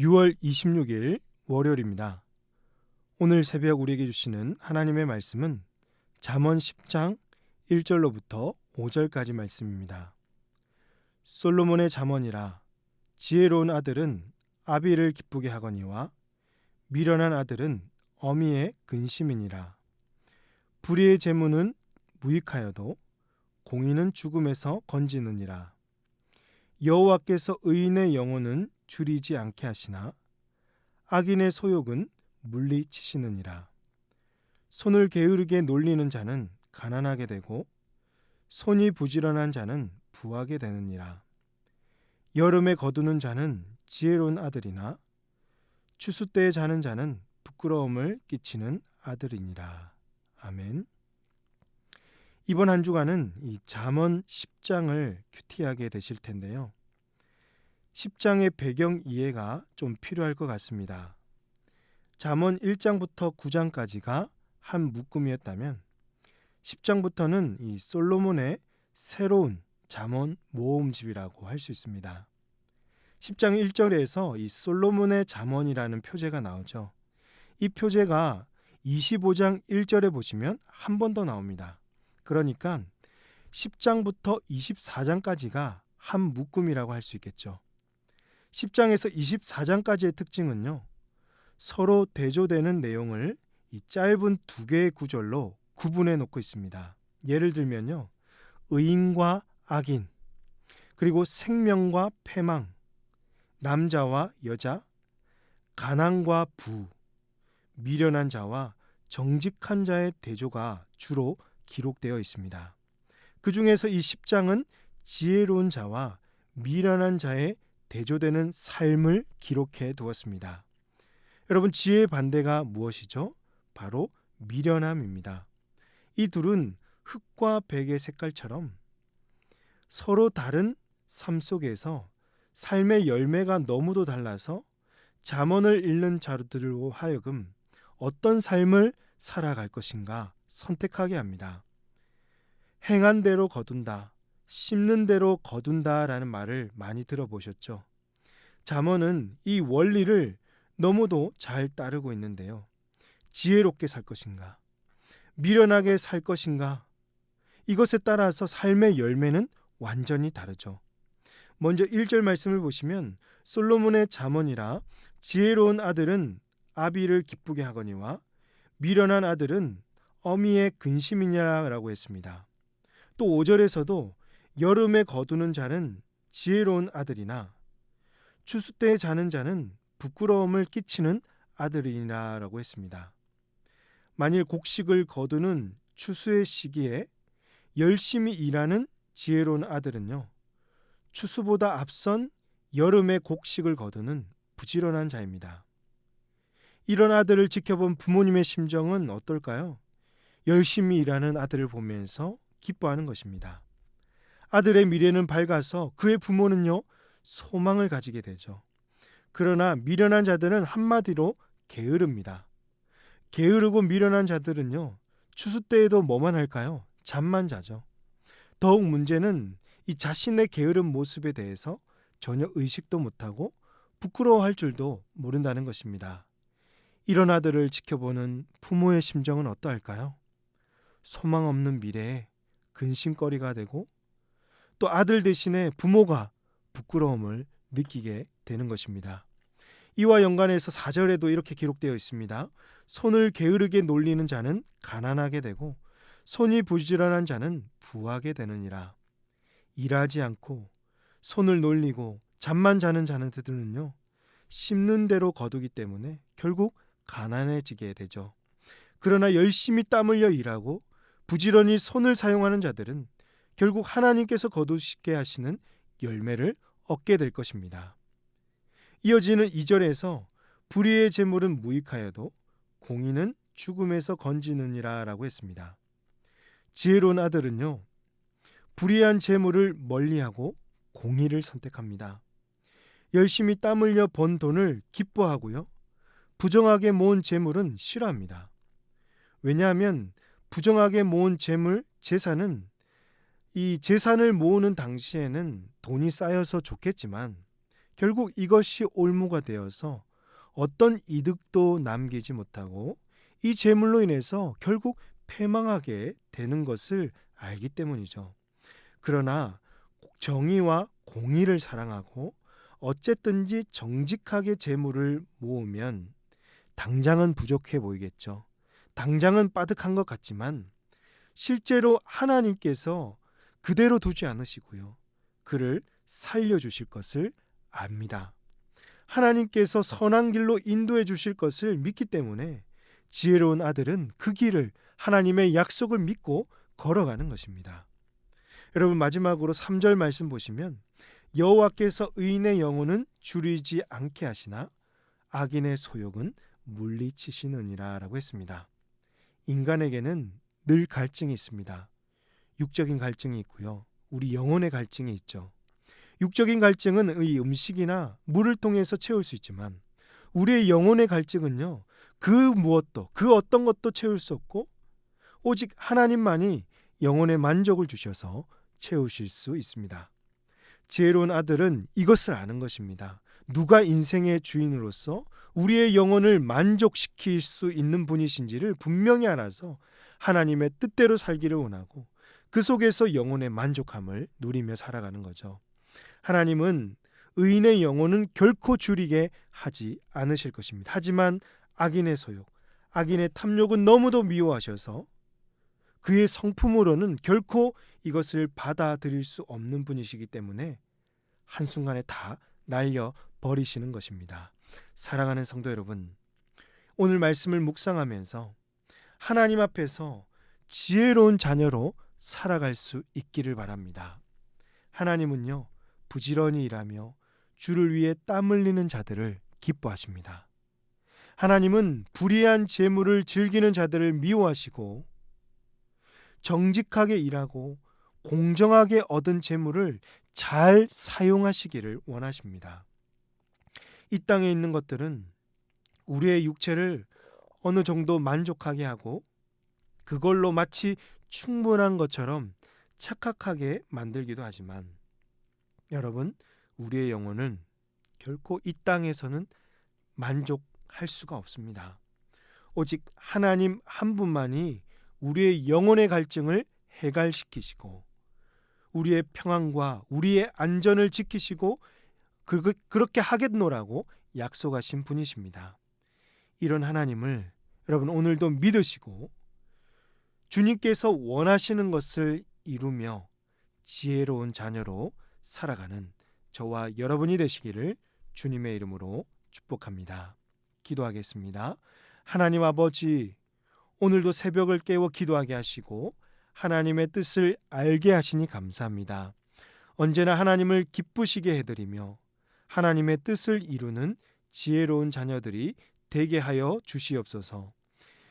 6월 26일 월요일입니다. 오늘 새벽 우리에게 주시는 하나님의 말씀은 잠언 10장 1절로부터 5절까지 말씀입니다. 솔로몬의 잠언이라 지혜로운 아들은 아비를 기쁘게 하거니와 미련한 아들은 어미의 근심이니라. 불의의 재물은 무익하여도 공의는 죽음에서 건지느니라. 여호와께서 의인의 영혼은 줄이지 않게 하시나 악인의 소욕은 물리치시느니라. 손을 게으르게 놀리는 자는 가난하게 되고 손이 부지런한 자는 부하게 되느니라. 여름에 거두는 자는 지혜로운 아들이나 추수 때에 자는 자는 부끄러움을 끼치는 아들이니라. 아멘. 이번 한 주간은 이 잠언 10장을 큐티하게 되실 텐데요. 10장의 배경 이해가 좀 필요할 것 같습니다. 잠언 1장부터 9장까지가 한 묶음이었다면 10장부터는 이 솔로몬의 새로운 잠언 모음집이라고 할 수 있습니다. 10장 1절에서 이 솔로몬의 잠언이라는 표제가 나오죠. 이 표제가 25장 1절에 보시면 한 번 더 나옵니다. 그러니까 10장부터 24장까지가 한 묶음이라고 할 수 있겠죠. 10장에서 24장까지의 특징은요, 서로 대조되는 내용을 이 짧은 두 개의 구절로 구분해 놓고 있습니다. 예를 들면요, 의인과 악인, 그리고 생명과 패망, 남자와 여자, 가난과 부, 미련한 자와 정직한 자의 대조가 주로 기록되어 있습니다. 그 중에서 이 10장은 지혜로운 자와 미련한 자의 대조되는 삶을 기록해 두었습니다. 여러분, 지혜의 반대가 무엇이죠? 바로 미련함입니다. 이 둘은 흙과 백의 색깔처럼 서로 다른 삶 속에서 삶의 열매가 너무도 달라서 잠언을 읽는 자들로 하여금 어떤 삶을 살아갈 것인가 선택하게 합니다. 행한 대로 거둔다, 심는 대로 거둔다라는 말을 많이 들어보셨죠? 잠언은 이 원리를 너무도 잘 따르고 있는데요. 지혜롭게 살 것인가, 미련하게 살 것인가, 이것에 따라서 삶의 열매는 완전히 다르죠. 먼저 1절 말씀을 보시면 솔로몬의 잠언이라 지혜로운 아들은 아비를 기쁘게 하거니와 미련한 아들은 어미의 근심이냐라고 했습니다. 또 5절에서도 여름에 거두는 자는 지혜로운 아들이나 추수 때에 자는 자는 부끄러움을 끼치는 아들이라고 했습니다. 만일 곡식을 거두는 추수의 시기에 열심히 일하는 지혜로운 아들은요, 추수보다 앞선 여름에 곡식을 거두는 부지런한 자입니다. 이런 아들을 지켜본 부모님의 심정은 어떨까요? 열심히 일하는 아들을 보면서 기뻐하는 것입니다. 아들의 미래는 밝아서 그의 부모는요, 소망을 가지게 되죠. 그러나 미련한 자들은 한마디로 게으릅니다. 게으르고 미련한 자들은요, 추수 때에도 뭐만 할까요? 잠만 자죠. 더욱 문제는 이 자신의 게으른 모습에 대해서 전혀 의식도 못하고 부끄러워할 줄도 모른다는 것입니다. 이런 아들을 지켜보는 부모의 심정은 어떠할까요? 소망 없는 미래에 근심거리가 되고 또 아들 대신에 부모가 부끄러움을 느끼게 되는 것입니다. 이와 연관해서 4절에도 이렇게 기록되어 있습니다. 손을 게으르게 놀리는 자는 가난하게 되고 손이 부지런한 자는 부하게 되느니라. 일하지 않고 손을 놀리고 잠만 자는 자들은요, 심는 대로 거두기 때문에 결국 가난해지게 되죠. 그러나 열심히 땀 흘려 일하고 부지런히 손을 사용하는 자들은 결국 하나님께서 거두시게 하시는 열매를 얻게 될 것입니다. 이어지는 2절에서 불의의 재물은 무익하여도 공의는 죽음에서 건지느니라 라고 했습니다. 지혜로운 아들은요, 불의한 재물을 멀리하고 공의를 선택합니다. 열심히 땀 흘려 번 돈을 기뻐하고요, 부정하게 모은 재물은 싫어합니다. 왜냐하면 부정하게 모은 재물, 재산은 이 재산을 모으는 당시에는 돈이 쌓여서 좋겠지만 결국 이것이 올무가 되어서 어떤 이득도 남기지 못하고 이 재물로 인해서 결국 패망하게 되는 것을 알기 때문이죠. 그러나 정의와 공의를 사랑하고 어쨌든지 정직하게 재물을 모으면 당장은 부족해 보이겠죠. 당장은 빠득한 것 같지만 실제로 하나님께서 그대로 두지 않으시고요. 그를 살려주실 것을 압니다. 하나님께서 선한 길로 인도해 주실 것을 믿기 때문에 지혜로운 아들은 그 길을 하나님의 약속을 믿고 걸어가는 것입니다. 여러분, 마지막으로 3절 말씀 보시면 여호와께서 의인의 영혼은 줄이지 않게 하시나 악인의 소욕은 물리치시느니라 라고 했습니다. 인간에게는 늘 갈증이 있습니다. 육적인 갈증이 있고요. 우리 영혼의 갈증이 있죠. 육적인 갈증은 이 음식이나 물을 통해서 채울 수 있지만 우리의 영혼의 갈증은요, 그 무엇도, 그 어떤 것도 채울 수 없고 오직 하나님만이 영혼의 만족을 주셔서 채우실 수 있습니다. 지혜로운 아들은 이것을 아는 것입니다. 누가 인생의 주인으로서 우리의 영혼을 만족시킬 수 있는 분이신지를 분명히 알아서 하나님의 뜻대로 살기를 원하고 그 속에서 영혼의 만족함을 누리며 살아가는 거죠. 하나님은 의인의 영혼은 결코 줄이게 하지 않으실 것입니다. 하지만 악인의 소욕, 악인의 탐욕은 너무도 미워하셔서 그의 성품으로는 결코 이것을 받아들일 수 없는 분이시기 때문에 한순간에 다 날려버리시는 것입니다. 사랑하는 성도 여러분, 오늘 말씀을 묵상하면서 하나님 앞에서 지혜로운 자녀로 살아갈 수 있기를 바랍니다. 하나님은요, 부지런히 일하며 주를 위해 땀 흘리는 자들을 기뻐하십니다. 하나님은 불의한 재물을 즐기는 자들을 미워하시고 정직하게 일하고 공정하게 얻은 재물을 잘 사용하시기를 원하십니다. 이 땅에 있는 것들은 우리의 육체를 어느 정도 만족하게 하고 그걸로 마치 충분한 것처럼 착각하게 만들기도 하지만 여러분, 우리의 영혼은 결코 이 땅에서는 만족할 수가 없습니다. 오직 하나님 한 분만이 우리의 영혼의 갈증을 해갈시키시고 우리의 평안과 우리의 안전을 지키시고 그렇게 하겠노라고 약속하신 분이십니다. 이런 하나님을 여러분 오늘도 믿으시고 주님께서 원하시는 것을 이루며 지혜로운 자녀로 살아가는 저와 여러분이 되시기를 주님의 이름으로 축복합니다. 기도하겠습니다. 하나님 아버지, 오늘도 새벽을 깨워 기도하게 하시고 하나님의 뜻을 알게 하시니 감사합니다. 언제나 하나님을 기쁘시게 해드리며 하나님의 뜻을 이루는 지혜로운 자녀들이 되게 하여 주시옵소서.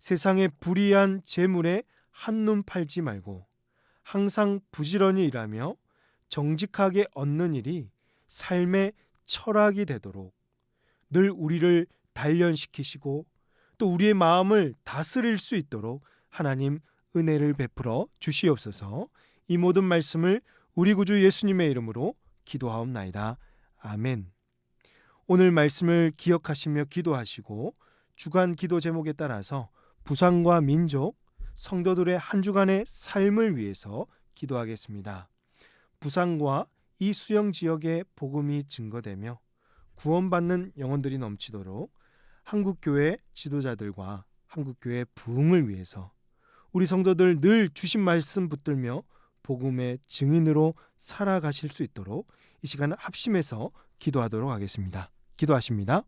세상의 불의한 재물에 한눈 팔지 말고 항상 부지런히 일하며 정직하게 얻는 일이 삶의 철학이 되도록 늘 우리를 단련시키시고 또 우리의 마음을 다스릴 수 있도록 하나님 은혜를 베풀어 주시옵소서. 이 모든 말씀을 우리 구주 예수님의 이름으로 기도하옵나이다. 아멘. 오늘 말씀을 기억하시며 기도하시고 주간 기도 제목에 따라서 부산과 민족, 성도들의 한 주간의 삶을 위해서 기도하겠습니다. 부산과 이 수영 지역의 복음이 증거되며 구원받는 영혼들이 넘치도록 한국교회 지도자들과 한국교회 부흥을 위해서 우리 성도들 늘 주신 말씀 붙들며 복음의 증인으로 살아가실 수 있도록 이 시간 합심해서 기도하도록 하겠습니다. 기도하십니다.